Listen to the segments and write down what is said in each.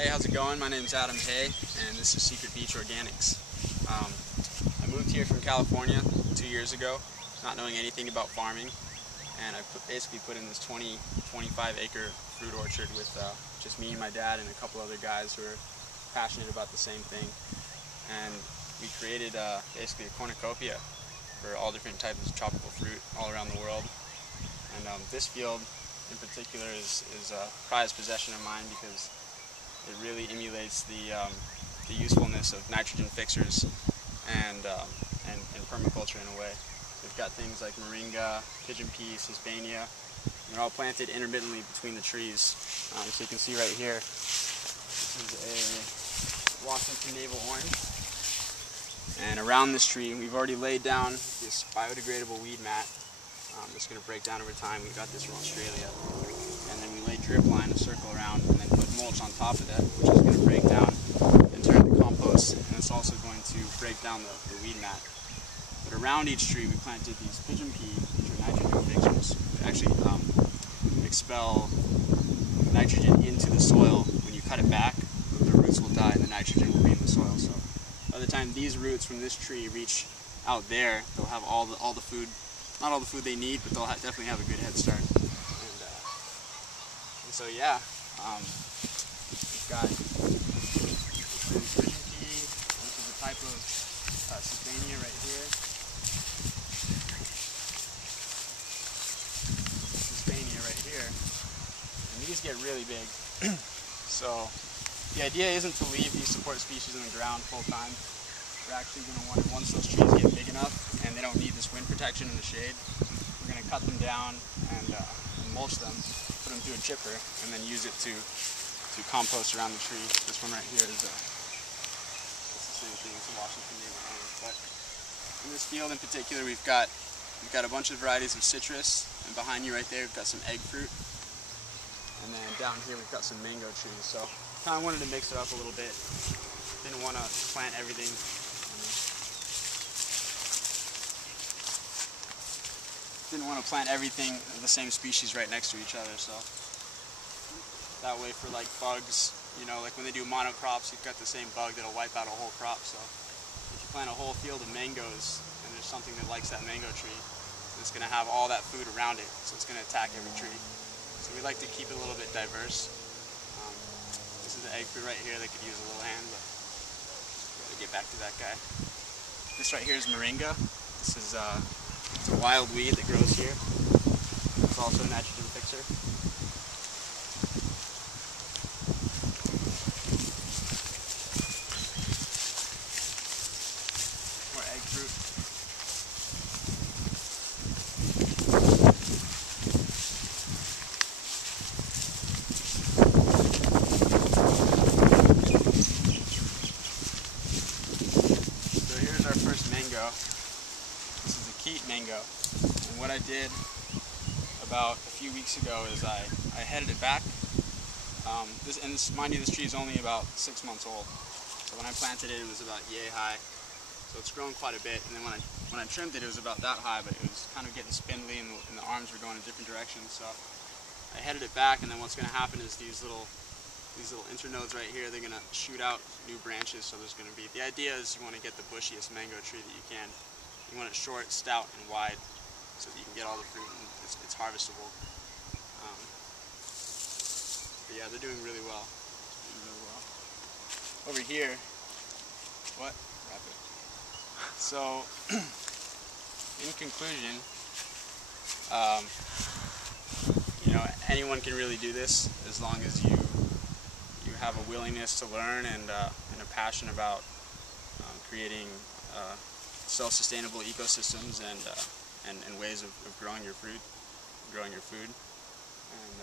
Hey, how's it going? My name's Adam Hay, and this is Secret Beach Organics. I moved here from California 2 years ago, not knowing anything about farming, and I basically put in this 25 acre fruit orchard with just me and my dad and a couple other guys who are passionate about the same thing. And we created basically a cornucopia for all different types of tropical fruit all around the world. And this field in particular is a prized possession of mine because it really emulates the usefulness of nitrogen fixers and permaculture in a way. We've got things like moringa, pigeon pea, sesbania, and they're all planted intermittently between the trees. So you can see right here, this is a Washington navel orange. And around this tree, we've already laid down this biodegradable weed mat that's going to break down over time. We got this from Australia. And then we lay drip line a circle around and then put mulch on top of that, which is going to break down and turn into compost. And it's also going to break down the weed mat. But around each tree, we planted these pigeon pea, which are nitrogen fixers. They actually expel nitrogen into the soil. When you cut it back, the roots will die and the nitrogen will be in the soil. So by the time these roots from this tree reach out there, they'll have all the food, not all the food they need, but they'll definitely have a good head start. And so yeah, we've got pigeon pea, which is a type of sesbania right here. Sesbania right here, and these get really big. So the idea isn't to leave these support species in the ground full time. We're actually going to want, once those trees get big enough and they don't need this wind protection in the shade, we're going to cut them down and mulch them, put them through a chipper, and then use it to compost around the tree. This one right here is it's the same thing, it's a Washington navel orange. But in this field in particular, we've got a bunch of varieties of citrus, and behind you right there, we've got some egg fruit, and then down here we've got some mango trees. So kind of wanted to mix it up a little bit. Didn't want to plant everything. Didn't want to plant everything of the same species right next to each other, so that way for like bugs, you know, like when they do monocrops, you've got the same bug that'll wipe out a whole crop. So if you plant a whole field of mangoes and there's something that likes that mango tree, it's going to have all that food around it, so it's going to attack every tree. So we like to keep it a little bit diverse. This is the egg fruit right here that could use a little hand, but gotta get back to that guy. This right here is moringa. This is it's a wild weed that grows here. It's also a nitrogen fixer. More egg fruit. So here's our first mango. This is a Keat mango, and what I did about a few weeks ago is I headed it back. Mind you, this tree is only about 6 months old. So when I planted it, it was about yay high. So it's grown quite a bit. And then when I trimmed it, it was about that high, but it was kind of getting spindly, and the arms were going in different directions. So I headed it back, and then what's going to happen is these little internodes right here, they're going to shoot out new branches. So there's going to be, the idea is you want to get the bushiest mango tree that you can. You want it short, stout, and wide so that you can get all the fruit and it's harvestable. But yeah, they're doing really well. Over here, what? Wrap it. So, in conclusion, you know, anyone can really do this as long as you have a willingness to learn and a passion about creating self-sustainable ecosystems and ways of growing your food. And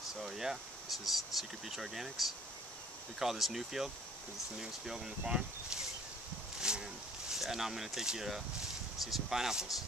so yeah, this is Secret Beach Organics. We call this Newfield because it's the newest field on the farm. And yeah, now I'm going to take you to see some pineapples.